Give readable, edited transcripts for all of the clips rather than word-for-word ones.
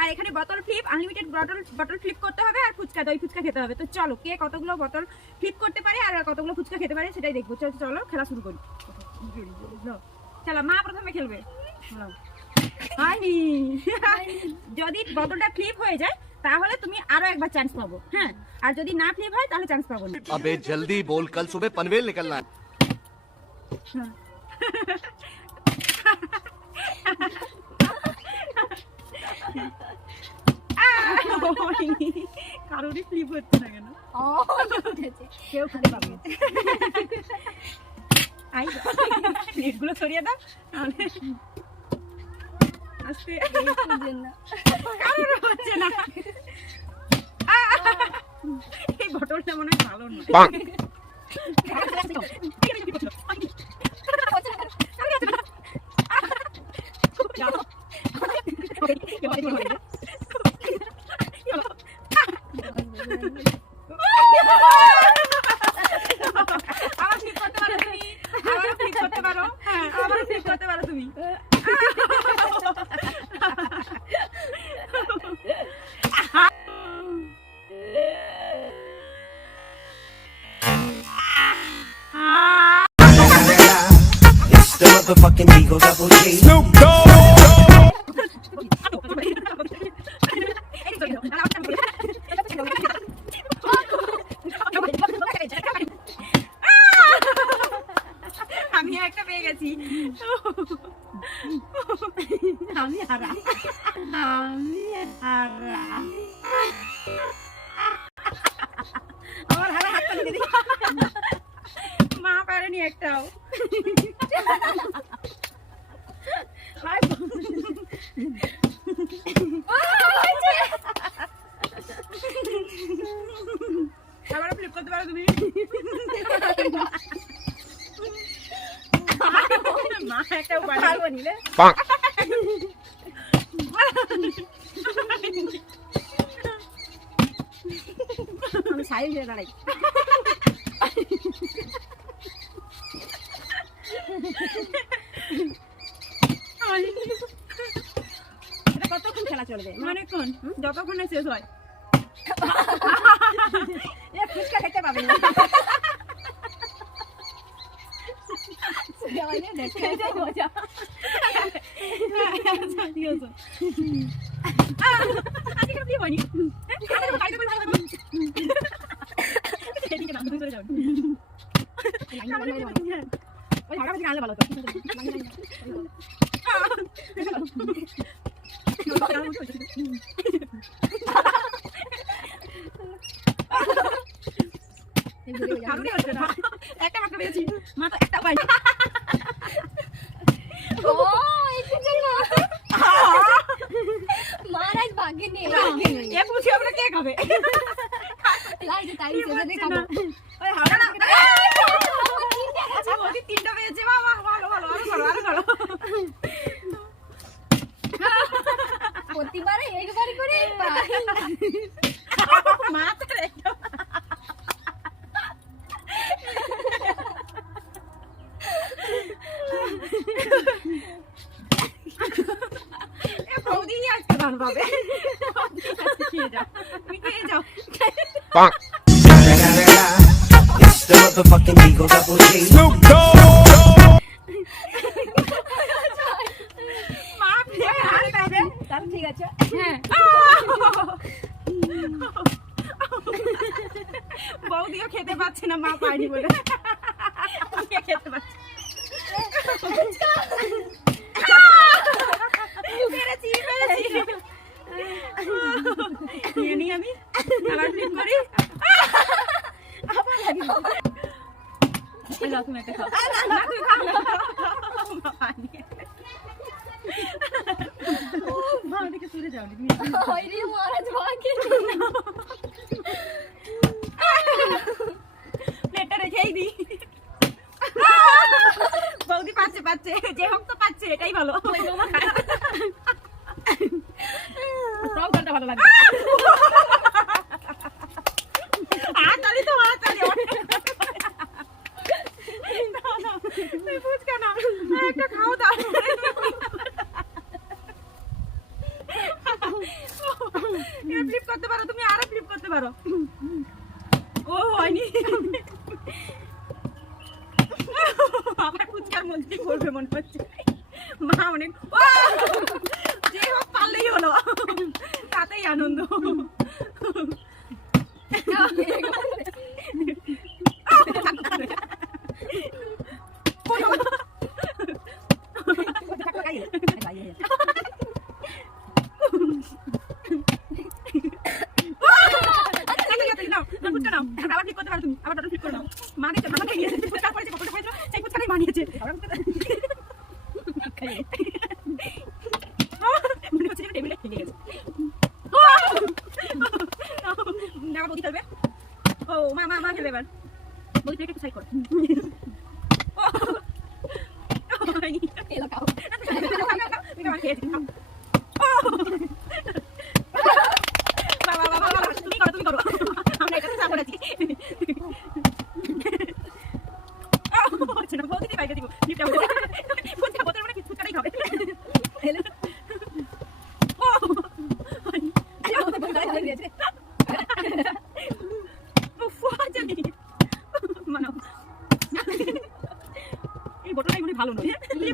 আর এখানে বোতল flip, unlimited বোতল ফ্লিপ করতে হবে আর ফুচকা, দই ফুচকা খেতে হবে। তো চলো কে কতগুলো বোতল ফ্লিপ করতে পারে আর কতগুলো ফুচকা খেতে পারে সেটাই দেখবো। চলো খেলা শুরু করি। চলো মা প্রথমে খেলবে। হয়নি। যদি বোতলটা ফ্লিপ হয়ে যায় তাহলে তুমি আরো একবার চান্স পাবো। হ্যাঁ, আর যদি না ফ্লিপ হয় তাহলে চান্স পাবো না। अबे जल्दी बोल, कल सुबह पनवेल निकलना है। কারোরই ফ্লিপ হচ্ছে না কেন? কেউ খেতে পাবে। নেটগুলো সরিয়ে দাও। আস্তে কারোর হচ্ছে না। এই বটলটা মনে হয় ভালো নয়। তুমি Motherfucking Eagle Double G. Snoop Dogg. আমি একটা পেয়ে গেছি। আমি হারা। আমার হারা হাতটা দিদি। মা পারেনি একটাও। আবার ফ্লিপ করতে পারো তুমি। মা একটাও পারবো নিলে। আমি সাইড হয়ে দাঁড়াই। এটা কতক্ষণ খেলা চলবে? অনেকক্ষণ, যতক্ষণ না শেষ হয়। ফুচকা খেতে পাবে না। ভালো তো একটা মাত্র পেয়েছি, মা তো একটা পাই। মহারাজ ভাগ্যে নেই। এ পুছি আমরা কে খাবে? তিনটা পেয়েছে। বাবা ভালো ভালো, আরো করো আরো করো। প্রতিবারে একবার করে মা তো একটা বৌদি আজকে ধান পাবে। খেয়ে যাও, তুমি খেয়ে যাও। It's the motherfucking Eagle Double G. Snoop Dogg. মা ফেলে হার পাবে। তাহলে ঠিক আছে। হ্যাঁ, বৌদিও খেতে পাচ্ছে না, মা পায়নি বলে। খেতে পাচ্ছে। পেরেছি পেরেছি। নিয়ে নিই আমি, আবার ফ্লিপ করি। তুমি একটা খাও। না তুমি খাও। মা ওদিকে সরে যাও। মহারাজ ভাগ্যে প্লেটটা রেখেই দিই। বৌদি পাচ্ছে পাচ্ছে, যে হোক তো পাচ্ছে, এটাই ভালো। ভালো লাগে। হাততালি তো হাততালি। ফুচকা না, একটা খাও দাও। পারো। ও হয়নি। আমার ফুচকার মধ্যেই পড়বে মনে হচ্ছে। মা অনেক যে হোক পারলেই হলো, তাতেই আনন্দ। আবার ঠিক করতে পারো তুমি, আবার ঠিক করে নাও। মা দেখো মাথা খেয়ে নিয়েছে, ফুচকা পড়েছে, পকোড়া পড়েছে, সেই ফুচকাটাই বানিয়েছে। মনে হচ্ছে টেবিলে খেয়ে গেছে। আবার বৌদি খেলবে। ও মা মা মা খেলবে এবার। বৌদি থেকে একটু সাইড করো। এলো খাও। তুমি করো আমরা এটা তো করেছি। বৌদি দিয়ে বাইরে দিব লিপটা বলে ফুচকা বোতল মানে ফুচকাটাই খাবে। এই বোতলটাই মনে ভালো নয়,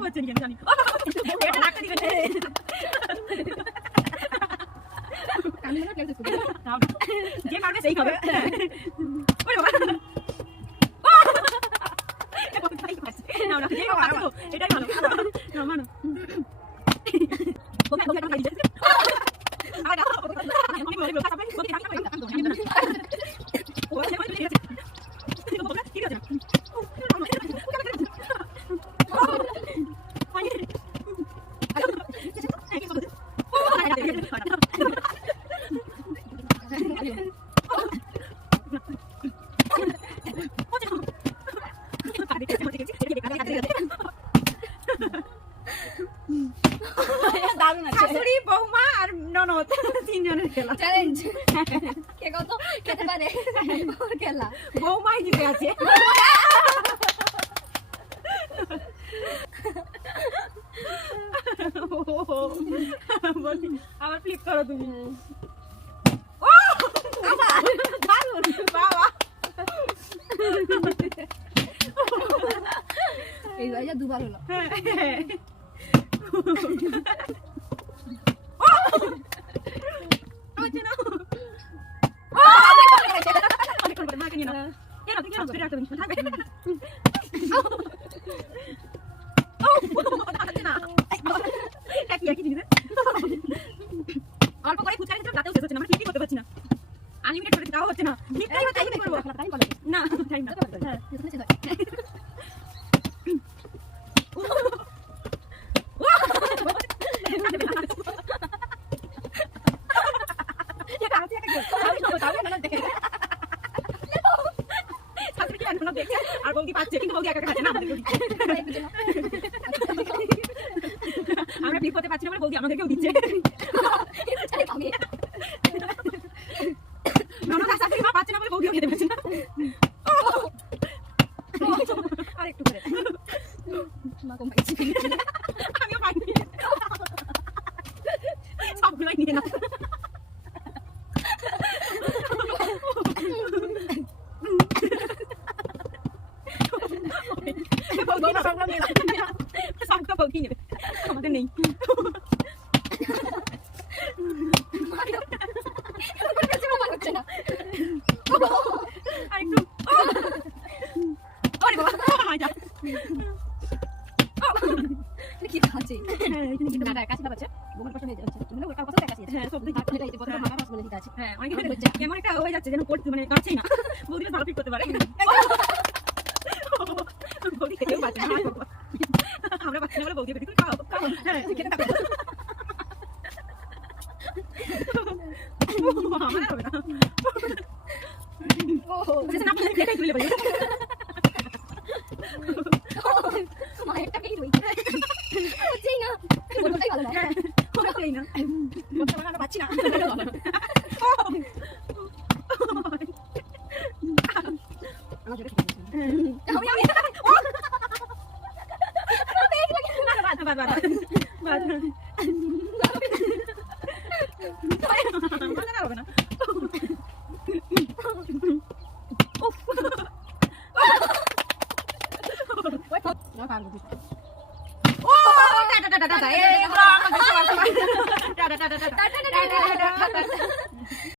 বলছেন কেন জানি। যে পারবে সেই খাবে। এটাই ভালো মানো। শাশুড়ি বৌমা আর ননদ তিনজনের খেলা। চ্যালেঞ্জ কে কত খেতে পারে ওর খেলা। বৌমাই জিতে আছে। আবার ফ্লিপ করো তুমি। দারুণ বাবা। এই বাজে দুবার হলো। অল্প করে ফুচকা খেতে তাতেও শেষ হচ্ছে না, আমরা ঠিকই করতে পারছি না। আনলিমিটেড করে তাও হচ্ছে না। না টাইম না। আর বৌদি পাচ্ছে কিন্তু বৌদি একা খাচ্ছে না, আমরা ফ্লিপ করতে পারছি না বলে বৌদি আমাদেরকেও দিচ্ছে। ননদ শাশুড়ি মা পাচ্ছে না বলে বৌদিও খেতে পারছে না। আর একটু করে আমিও পাইনি, সবগুলোই নিয়ে না। সবটা বৌদি নেবে, আমাদের নেই। কেমন একটা হয়ে যাচ্ছে যেন মানে কাছেই না, বৌদিরা ভালো ফিট করতে পারে। বৌদি খেতেও পারছে না, আমরা পাচ্ছি না বলে বৌদি তুমি খাও হ্যাঁ খেতে থাকো। আমার হবে না, এটাই তুলে পারি। মায়েরটাকেই রই হচ্ছেই না, ওটাই ভালো না, ওটাই না, ওটা আমরা পাচ্ছি না। ও টাটা টাটা টাটা এগুলো আমাদের সবার সবার tata tata tata tata tata